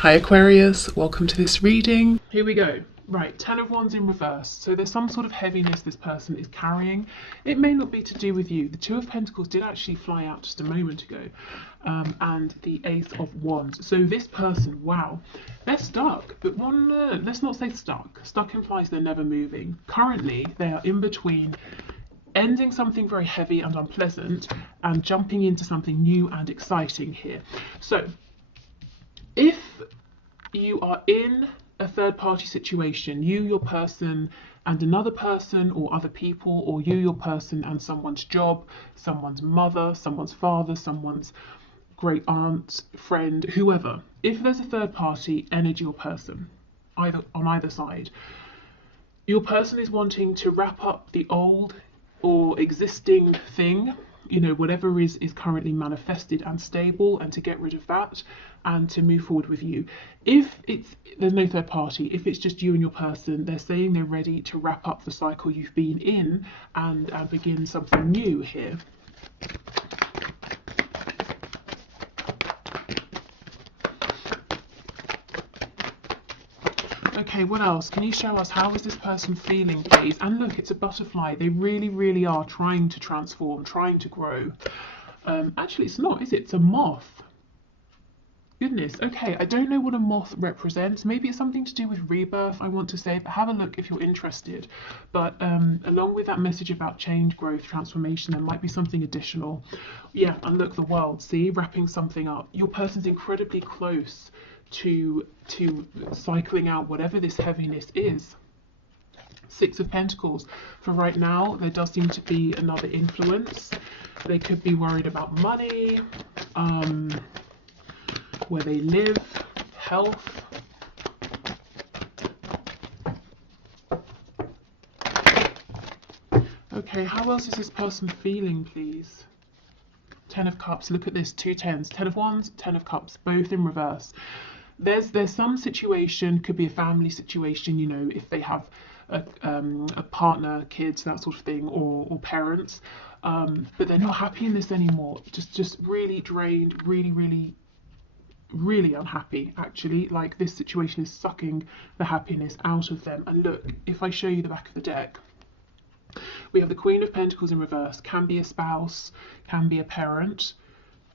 Hi Aquarius, welcome to this reading. Here we go. Right, Ten of Wands in reverse. So there's some sort of heaviness this person is carrying. It may not be to do with you. The Two of Pentacles did actually fly out just a moment ago. And the Ace of Wands. So this person, wow, they're stuck. But let's not say stuck. Stuck implies they're never moving. Currently, they are in between ending something very heavy and unpleasant and jumping into something new and exciting here. So if you are in a third party situation, you, your person, and another person, or other people, or you, your person, and someone's job, someone's mother, someone's father, someone's great aunt, friend, whoever. If there's a third party energy or person, either on either side, your person is wanting to wrap up the old or existing thing, you know, whatever is currently manifested and stable, and to get rid of that and to move forward with you. If there's no third party, if it's just you and your person, they're saying they're ready to wrap up the cycle you've been in and begin something new here. Okay, what else? Can you show us how is this person feeling, please? And look, it's a butterfly. They really, really are trying to transform, trying to grow. Actually, it's not, is it? It's a moth. Goodness, okay, I don't know what a moth represents. Maybe it's something to do with rebirth, I want to say, but have a look if you're interested. But along with that message about change, growth, transformation, there might be something additional. Yeah, and look, the world, see, wrapping something up. Your person's incredibly close to cycling out whatever this heaviness is. Six of Pentacles. For right now, there does seem to be another influence. They could be worried about money, where they live, health. Okay, how else is this person feeling, please? Ten of Cups, look at this, two tens. Ten of Wands, Ten of Cups, both in reverse. There's some situation, could be a family situation, you know, if they have a partner, kids, that sort of thing, or parents, but they're not happy in this anymore. Just really drained, really unhappy, actually. Like, this situation is sucking the happiness out of them. And look, if I show you the back of the deck, we have the Queen of Pentacles in reverse. Can be a spouse, can be a parent.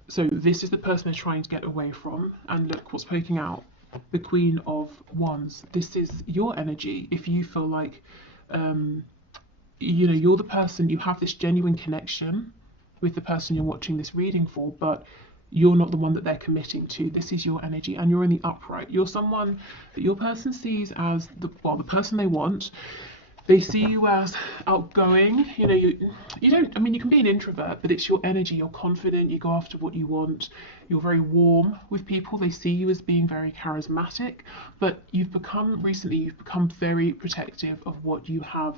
So this is the person they're trying to get away from. And look what's poking out, the Queen of Wands. This is your energy. If you feel like you know, you're the person, you have this genuine connection with the person you're watching this reading for, but you're not the one that they're committing to. This is your energy, and you're in the upright. You're someone that your person sees as the person they want. They see you as outgoing. You know, you don't, I mean, you can be an introvert, but it's your energy. You're confident, you go after what you want. You're very warm with people. They see you as being very charismatic, but you've become very protective of what you have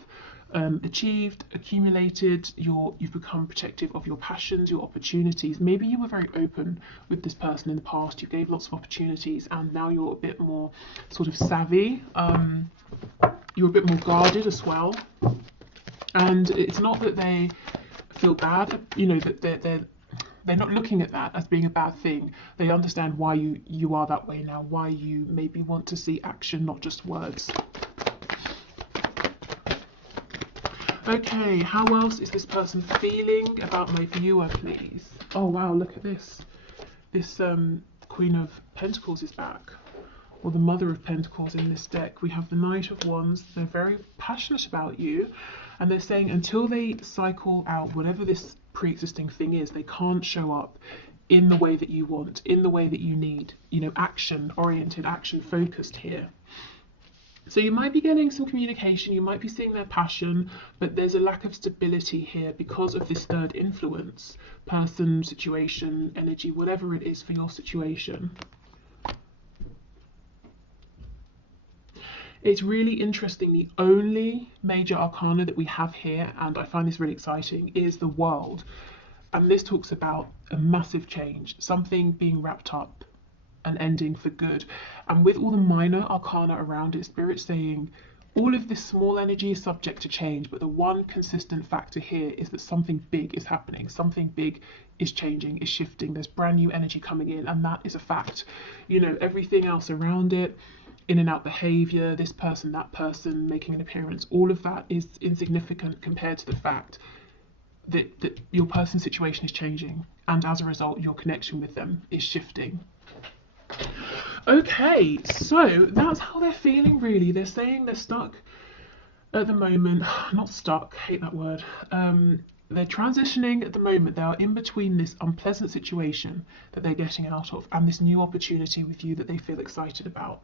achieved, accumulated. You've become protective of your passions, your opportunities. Maybe you were very open with this person in the past. You gave lots of opportunities, and now you're a bit more sort of savvy. You're a bit more guarded as well. And it's not that they feel bad, you know, that they're not looking at that as being a bad thing. They understand why you are that way now, why you maybe want to see action, not just words. Okay, how else is this person feeling about my viewer, please? Oh wow, look at this. This Queen of Pentacles is back, or the Mother of Pentacles in this deck. We have the Knight of Wands. They're very passionate about you, and they're saying until they cycle out whatever this pre-existing thing is, they can't show up in the way that you want, in the way that you need, you know, action-oriented, action-focused here. So you might be getting some communication, you might be seeing their passion, but there's a lack of stability here because of this third influence, person, situation, energy, whatever it is for your situation. It's really interesting. The only major arcana that we have here, and I find this really exciting, is the World. And this talks about a massive change, something being wrapped up and ending for good. And with all the minor arcana around it, Spirit's saying all of this small energy is subject to change, but the one consistent factor here is that something big is happening. Something big is changing, is shifting. There's brand new energy coming in, and that is a fact. You know, everything else around it, in and out behavior, this person, that person making an appearance, all of that is insignificant compared to the fact that your person's situation is changing, and as a result, your connection with them is shifting. Okay, so that's how they're feeling, really. They're saying they're stuck at the moment. Not stuck, hate that word. They're transitioning at the moment. They are in between this unpleasant situation that they're getting out of and this new opportunity with you that they feel excited about.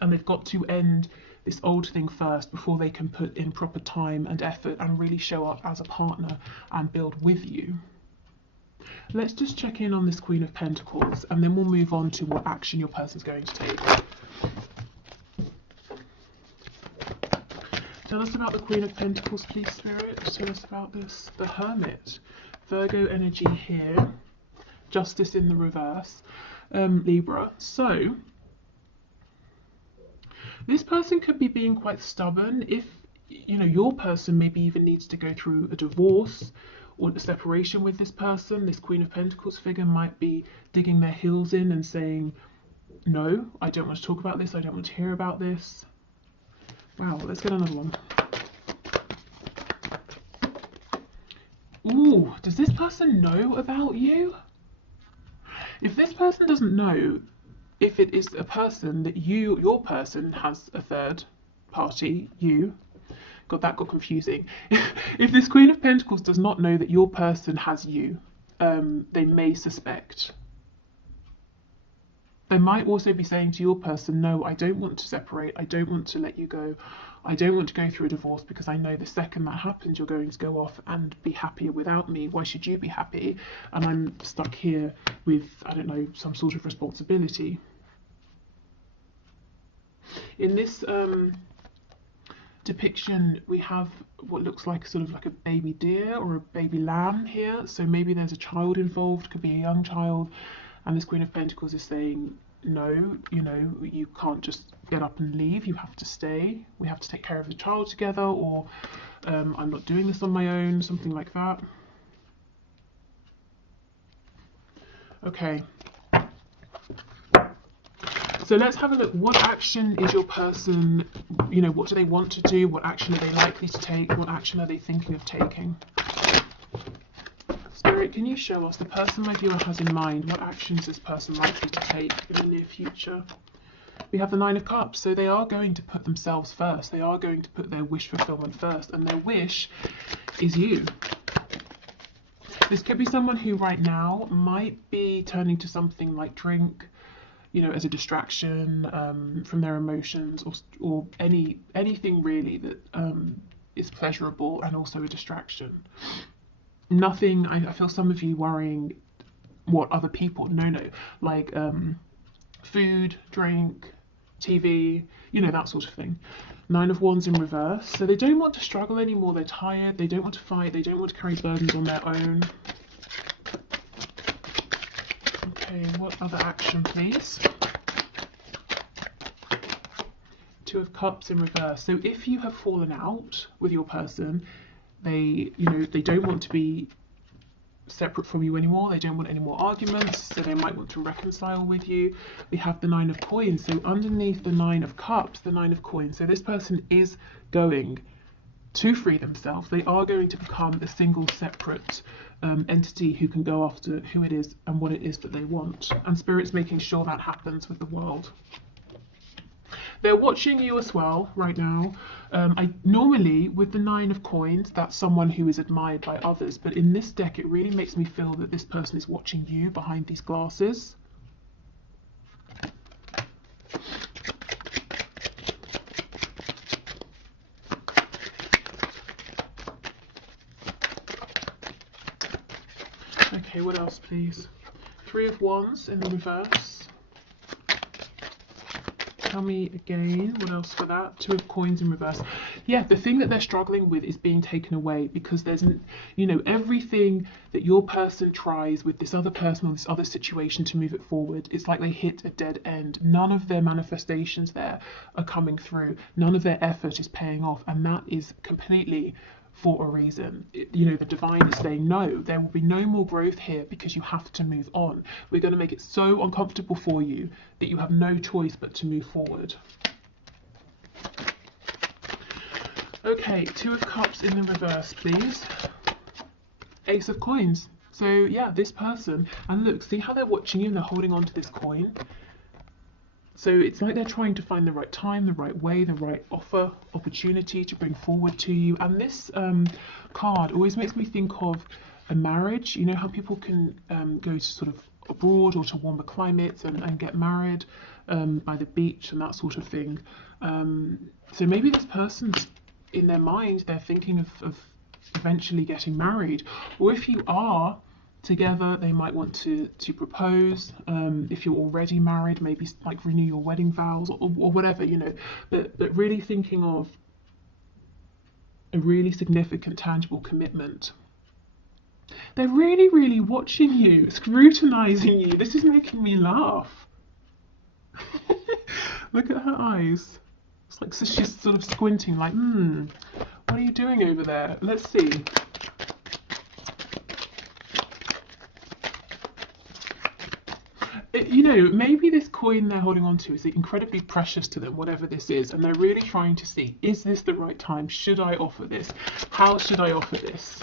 And they've got to end this old thing first before they can put in proper time and effort and really show up as a partner and build with you. Let's just check in on this Queen of Pentacles, and then we'll move on to what action your person's going to take. Tell us about the Queen of Pentacles, please, Spirit. Tell us about this. The Hermit. Virgo energy here. Justice in the reverse. Libra. So, this person could be being quite stubborn. If, you know, your person maybe even needs to go through a divorce or a separation with this person, this Queen of Pentacles figure might be digging their heels in and saying, no, I don't want to talk about this, I don't want to hear about this. Wow, let's get another one. Ooh, does this person know about you? If this person doesn't know, if it is a person that your person has a third party, you, God, that got confusing. If this Queen of Pentacles does not know that your person has you, they may suspect. They might also be saying to your person, no, I don't want to separate, I don't want to let you go, I don't want to go through a divorce because I know the second that happens, you're going to go off and be happier without me. Why should you be happy? And I'm stuck here with, I don't know, some sort of responsibility. In this depiction, we have what looks like sort of like a baby deer or a baby lamb here. So maybe there's a child involved, could be a young child, and this Queen of Pentacles is saying, no, you know, you can't just get up and leave, you have to stay, we have to take care of the child together, or I'm not doing this on my own, something like that. Okay, so let's have a look. What action is your person, you know, what do they want to do? What action are they likely to take? What action are they thinking of taking? Spirit, can you show us the person my viewer has in mind? What action is this person likely to take in the near future? We have the Nine of Cups, so they are going to put themselves first. They are going to put their wish fulfillment first, and their wish is you. This could be someone who right now might be turning to something like drink, you know, as a distraction from their emotions, or anything really that is pleasurable and also a distraction. Nothing, I feel some of you worrying what other people, like food, drink, TV, you know, that sort of thing. Nine of Wands in reverse. So they don't want to struggle anymore, they're tired, they don't want to fight, they don't want to carry burdens on their own. Okay, what other action, please? Two of Cups in reverse. So if you have fallen out with your person, they don't want to be separate from you anymore, they don't want any more arguments, so they might want to reconcile with you. We have the Nine of Coins, so underneath the Nine of Cups, the Nine of Coins, so this person is going to free themselves. They are going to become a single separate entity who can go after who it is and what it is that they want, and Spirit's making sure that happens with the world. They're watching you as well right now. Normally with the Nine of Coins, that's someone who is admired by others, but in this deck it really makes me feel that this person is watching you behind these glasses. Okay, what else please? Three of Wands in the reverse. Tell me again, what else for that? Two of Coins in reverse. Yeah, the thing that they're struggling with is being taken away, because there's, you know, everything that your person tries with this other person or this other situation to move it forward, it's like they hit a dead end. None of their manifestations there are coming through. None of their effort is paying off, and that is completely for a reason. You know, the divine is saying, no, there will be no more growth here because you have to move on. We're going to make it so uncomfortable for you that you have no choice but to move forward. Okay, Two of Cups in the reverse, please. Ace of Coins. So yeah, this person, and look, see how they're watching you and they're holding on to this coin? So it's like they're trying to find the right time, the right way, the right opportunity to bring forward to you. And this card always makes me think of a marriage. You know how people can go to sort of abroad or to warmer climates and get married by the beach and that sort of thing. So maybe this person's, in their mind, they're thinking of eventually getting married. Or if you are together, they might want to propose. If you're already married, maybe like renew your wedding vows or whatever, you know, but really thinking of a really significant, tangible commitment. They're really, really watching you, scrutinizing you. This is making me laugh. Look at her eyes. It's like, so she's sort of squinting like, what are you doing over there? Let's see. You know, maybe this coin they're holding on to is incredibly precious to them, whatever this is, and they're really trying to see, is this the right time? Should I offer this? How should I offer this?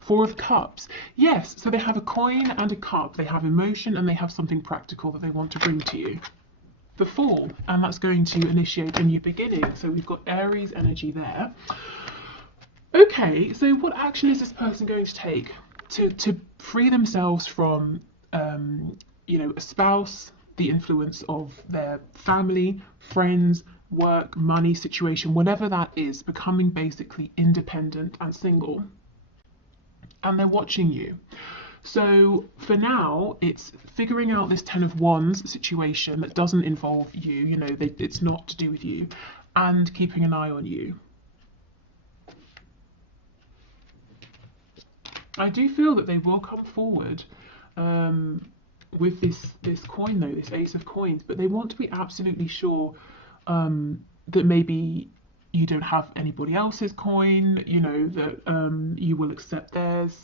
Four of Cups. Yes, so they have a coin and a cup. They have emotion and they have something practical that they want to bring to you. The Fool, and that's going to initiate a new beginning. So we've got Aries energy there. Okay, so what action is this person going to take to free themselves from, you know, a spouse, the influence of their family, friends, work, money situation, whatever that is, becoming basically independent and single? And they're watching you. So for now, it's figuring out this Ten of Wands situation that doesn't involve you, you know, it's not to do with you, and keeping an eye on you. I do feel that they will come forward with this coin though, this Ace of Coins, but they want to be absolutely sure that maybe you don't have anybody else's coin, you know, that you will accept theirs.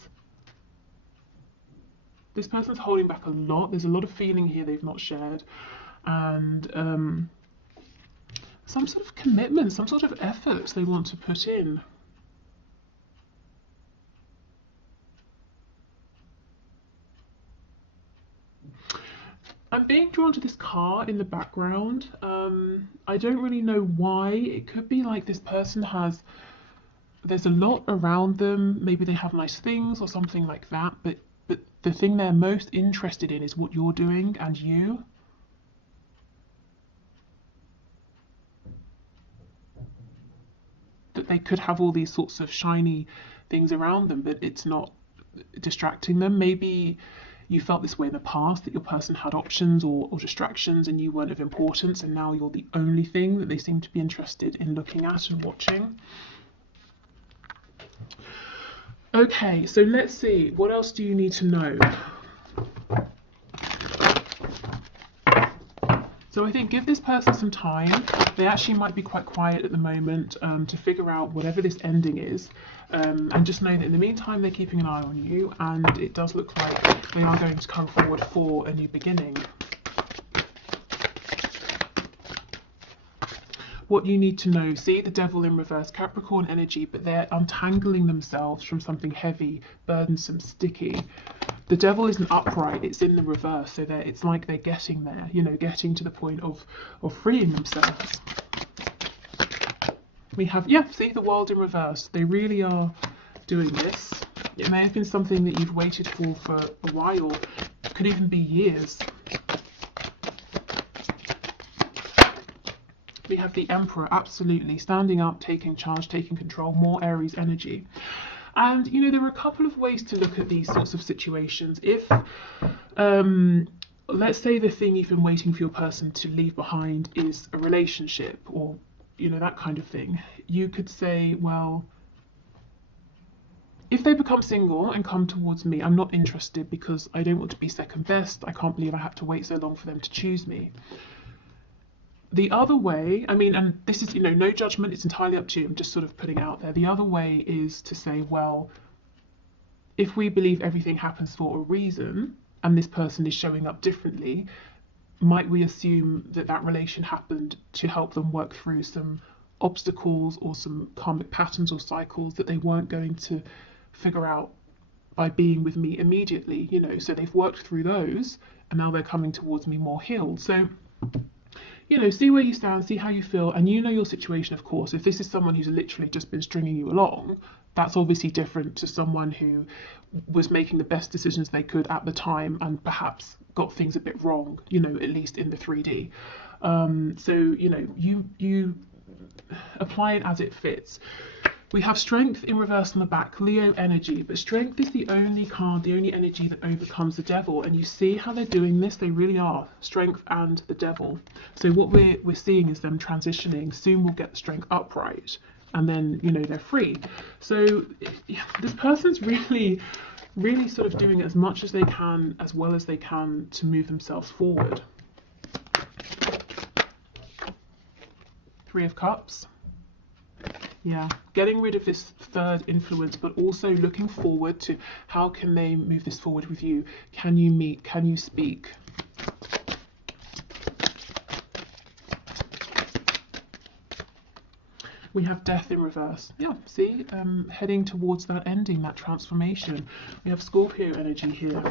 This person's holding back a lot. There's a lot of feeling here they've not shared, and some sort of commitment, some sort of effort they want to put in. I'm being drawn to this car in the background. I don't really know why. It could be like this person there's a lot around them. Maybe they have nice things or something like that, but the thing they're most interested in is what you're doing and you. That they could have all these sorts of shiny things around them, but it's not distracting them. Maybe you felt this way in the past, that your person had options or distractions and you weren't of importance, and now you're the only thing that they seem to be interested in looking at and watching. Okay, so let's see, what else do you need to know? So I think give this person some time. They actually might be quite quiet at the moment to figure out whatever this ending is. And just know that in the meantime, they're keeping an eye on you, and it does look like they are going to come forward for a new beginning. What you need to know, see the Devil in reverse, Capricorn energy, but they're untangling themselves from something heavy, burdensome, sticky. The Devil isn't upright, it's in the reverse, so it's like they're getting there, you know, getting to the point of freeing themselves. We have, yeah, see the World in reverse. They really are doing this. It may have been something that you've waited for a while. It could even be years. We have the Emperor, absolutely, standing up, taking charge, taking control, more Aries energy. And, you know, there are a couple of ways to look at these sorts of situations. If let's say the thing you've been waiting for your person to leave behind is a relationship, or you know, that kind of thing. You could say, well, if they become single and come towards me, I'm not interested because I don't want to be second best. I can't believe I have to wait so long for them to choose me. The other way, I mean, and this is, you know, no judgment, it's entirely up to you. I'm just sort of putting it out there. The other way is to say, well, if we believe everything happens for a reason and this person is showing up differently, might we assume that that relation happened to help them work through some obstacles or some karmic patterns or cycles that they weren't going to figure out by being with me immediately, you know, so they've worked through those and now they're coming towards me more healed. So, you know, see where you stand, see how you feel, and you know your situation, of course. If this is someone who's literally just been stringing you along, that's obviously different to someone who was making the best decisions they could at the time and perhaps got things a bit wrong, you know, at least in the 3D. So, you know, you apply it as it fits. We have Strength in reverse on the back, Leo energy, but Strength is the only card, the only energy that overcomes the Devil. And you see how they're doing this? They really are, Strength and the Devil. So what we're seeing is them transitioning. Soon we'll get the Strength upright, and then, you know, they're free. So yeah, this person's really sort of doing as much as they can, as well as they can, to move themselves forward. Three of Cups. Yeah, getting rid of this third influence, but also looking forward to how can they move this forward with you? Can you meet? Can you speak? We have Death in reverse. Yeah, see, heading towards that ending, that transformation. We have Scorpio energy here.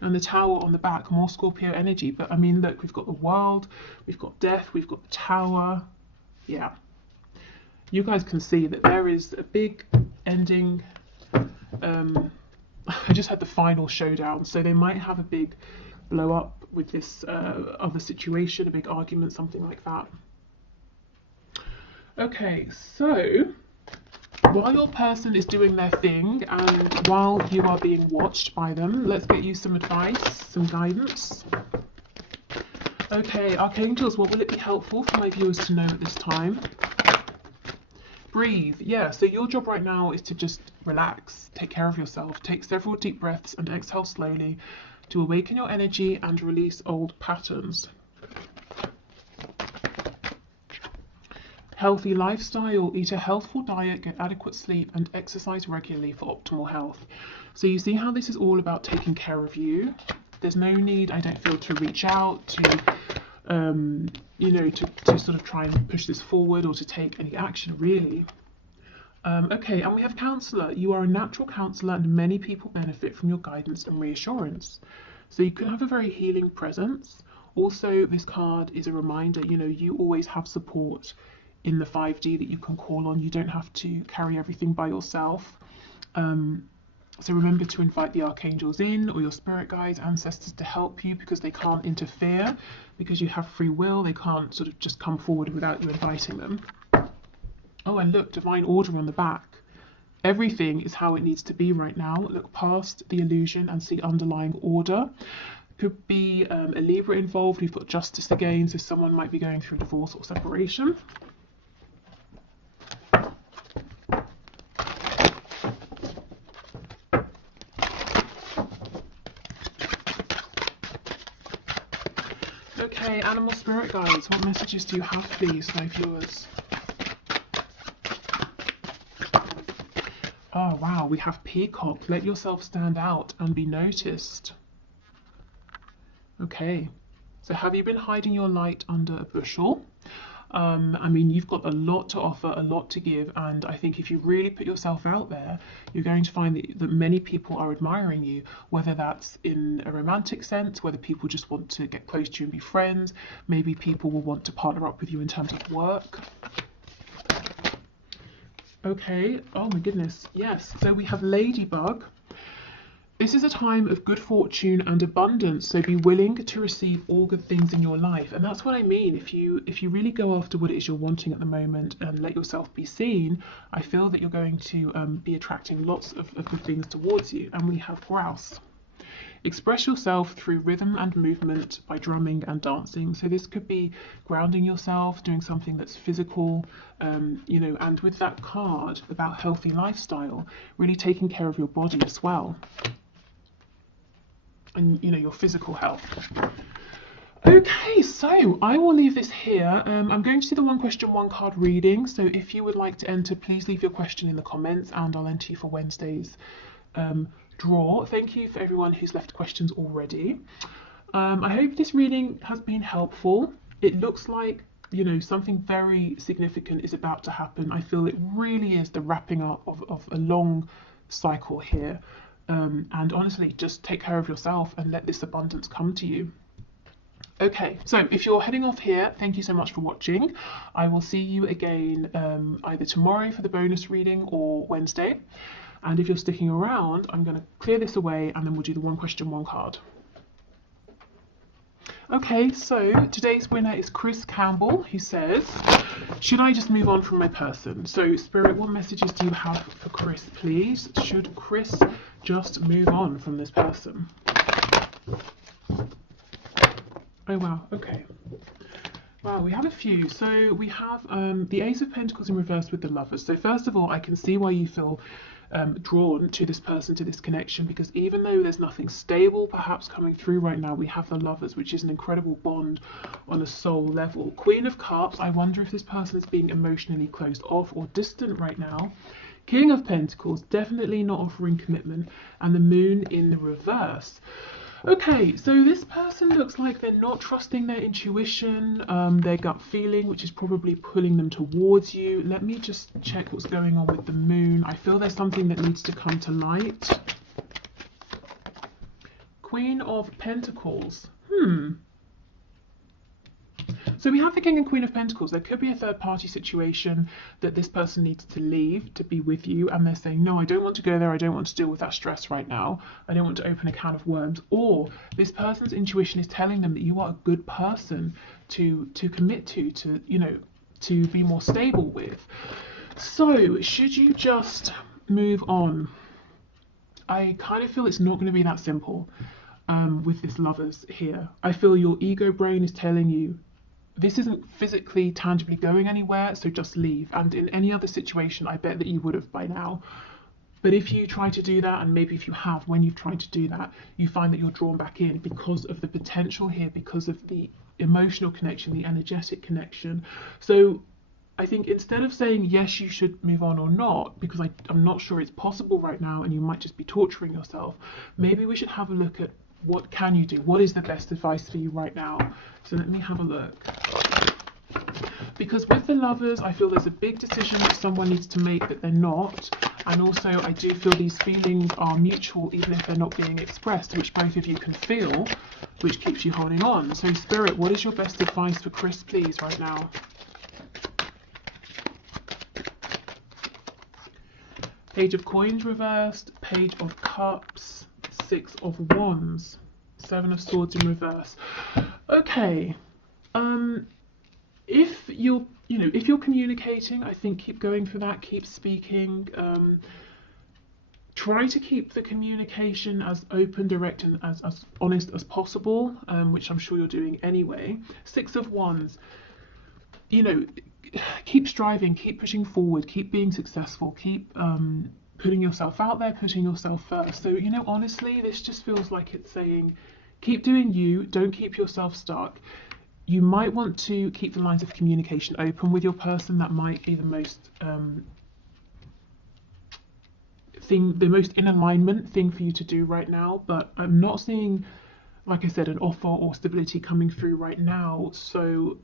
And the Tower on the back, more Scorpio energy. But I mean, look, we've got the World, we've got Death, we've got the Tower. Yeah. You guys can see that there is a big ending. I just had the final showdown, so they might have a big blow up with this other situation, a big argument, something like that. Okay, so while your person is doing their thing and while you are being watched by them, let's get you some advice, some guidance. Okay, Archangels, what will it be helpful for my viewers to know at this time? Breathe. Yeah, so your job right now is to just relax, take care of yourself, take several deep breaths and exhale slowly to awaken your energy and release old patterns. Healthy lifestyle, eat a healthful diet, get adequate sleep and exercise regularly for optimal health. So you see how this is all about taking care of you. There's no need, I don't feel, to reach out, to you know, to sort of try and push this forward or to take any action, really. Okay, and we have Counselor. You are a natural counsellor and many people benefit from your guidance and reassurance. So you could have a very healing presence. Also, this card is a reminder, you know, you always have support in the 5D that you can call on. You don't have to carry everything by yourself. So remember to invite the archangels in, or your spirit guides, ancestors, to help you, because they can't interfere, because you have free will. They can't sort of just come forward without you inviting them. Oh, and look, divine order on the back. Everything is how it needs to be right now. Look past the illusion and see underlying order. Could be a Libra involved. We've got justice again, so someone might be going through divorce or separation. Okay, animal spirit guides, what messages do you have, please, my viewers? Oh wow, we have Peacock. Let yourself stand out and be noticed. Okay, so have you been hiding your light under a bushel? I mean, you've got a lot to offer, a lot to give, and I think if you really put yourself out there, you're going to find that many people are admiring you, whether that's in a romantic sense, whether people just want to get close to you and be friends, maybe people will want to partner up with you in terms of work. Okay, oh my goodness, yes, so we have Ladybug. This is a time of good fortune and abundance, so be willing to receive all good things in your life. And that's what I mean. If you really go after what it is you're wanting at the moment and let yourself be seen, I feel that you're going to be attracting lots of good things towards you. And we have Grouse. Express yourself through rhythm and movement by drumming and dancing. So this could be grounding yourself, doing something that's physical, you know, and with that card about healthy lifestyle, really taking care of your body as well. And, you know, your physical health. Okay, so I will leave this here. I'm going to do the one question, one card reading. So if you would like to enter, please leave your question in the comments and I'll enter you for Wednesday's draw. Thank you for everyone who's left questions already. I hope this reading has been helpful. It looks like, you know, something very significant is about to happen. I feel it really is the wrapping up of a long cycle here. And honestly, just take care of yourself and let this abundance come to you. Okay, so if you're heading off here, thank you so much for watching. I will see you again either tomorrow for the bonus reading or Wednesday. And if you're sticking around, I'm going to clear this away and then we'll do the one question, one card. Okay, so today's winner is Chris Campbell, who says, should I just move on from my person? So Spirit, what messages do you have for Chris, please? Should Chris just move on from this person? Oh wow, okay. Wow, we have a few. So we have the Ace of Pentacles in reverse with the Lovers. So first of all, I can see why you feel drawn to this person, to this connection, because even though there's nothing stable perhaps coming through right now, we have the Lovers, which is an incredible bond on a soul level. Queen of Cups, I wonder if this person is being emotionally closed off or distant right now. King of Pentacles, definitely not offering commitment, and the Moon in the reverse. Okay, so this person looks like they're not trusting their intuition, their gut feeling, which is probably pulling them towards you. Let me just check what's going on with the Moon. I feel there's something that needs to come to light. Queen of Pentacles. So we have the King and Queen of Pentacles. There could be a third party situation that this person needs to leave to be with you, and they're saying, no, I don't want to go there, I don't want to deal with that stress right now, I don't want to open a can of worms. Or this person's intuition is telling them that you are a good person to commit to, you know, to be more stable with. So should you just move on? I kind of feel it's not going to be that simple with this Lovers here. I feel your ego brain is telling you this isn't physically, tangibly going anywhere, so just leave. And in any other situation, I bet that you would have by now. But if you try to do that, and maybe if you have, when you've tried to do that, you find that you're drawn back in because of the potential here, because of the emotional connection, the energetic connection. So I think instead of saying, yes, you should move on or not, because I'm not sure it's possible right now, and you might just be torturing yourself, maybe we should have a look at what can you do? What is the best advice for you right now? So let me have a look. Because with the Lovers, I feel there's a big decision that someone needs to make that they're not. And also I do feel these feelings are mutual, even if they're not being expressed, which both of you can feel, which keeps you holding on. So Spirit, what is your best advice for Chris, please, right now? Page of Coins reversed, Page of Cups, Six of Wands, Seven of Swords in reverse. Okay, if you're communicating, I think keep going for that, keep speaking. Try to keep the communication as open, direct, and as honest as possible, which I'm sure you're doing anyway. Six of Wands, you know, keep striving, keep pushing forward, keep being successful, keep putting yourself out there, putting yourself first. So, you know, honestly, this just feels like it's saying, keep doing you, don't keep yourself stuck. You might want to keep the lines of communication open with your person. That might be the most the most in alignment thing for you to do right now. But I'm not seeing, like I said, an offer or stability coming through right now. So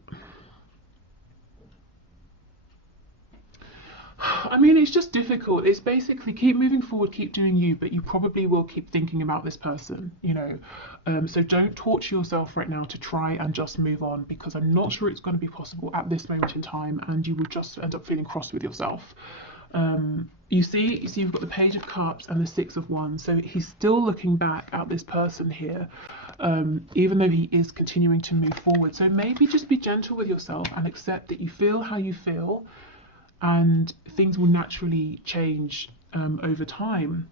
I mean, it's just difficult. It's basically keep moving forward, keep doing you, but you probably will keep thinking about this person, you know. So don't torture yourself right now to try and just move on, because I'm not sure it's going to be possible at this moment in time, and you will just end up feeling cross with yourself. You see you've got the Page of Cups and the Six of Wands, so he's still looking back at this person here, even though he is continuing to move forward. So maybe just be gentle with yourself and accept that you feel how you feel, and things will naturally change over time.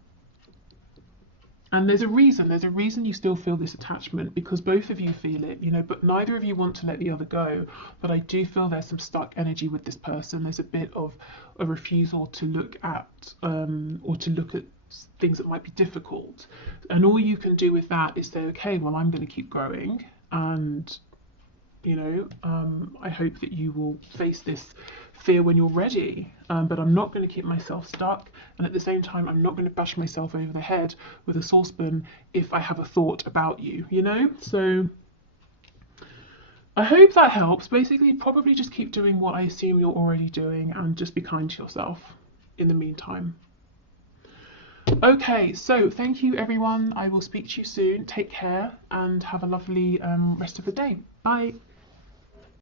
And there's a reason you still feel this attachment, because both of you feel it, you know, but neither of you want to let the other go. But I do feel there's some stuck energy with this person. There's a bit of a refusal to look at or to look at things that might be difficult. And all you can do with that is say, okay, well, I'm going to keep growing, and you know, I hope that you will face this fear when you're ready, but I'm not going to keep myself stuck, and at the same time I'm not going to bash myself over the head with a saucepan if I have a thought about you, you know. So I hope that helps. Basically, probably just keep doing what I assume you're already doing, and just be kind to yourself in the meantime. Okay, so thank you everyone. I will speak to you soon. Take care and have a lovely rest of the day. Bye.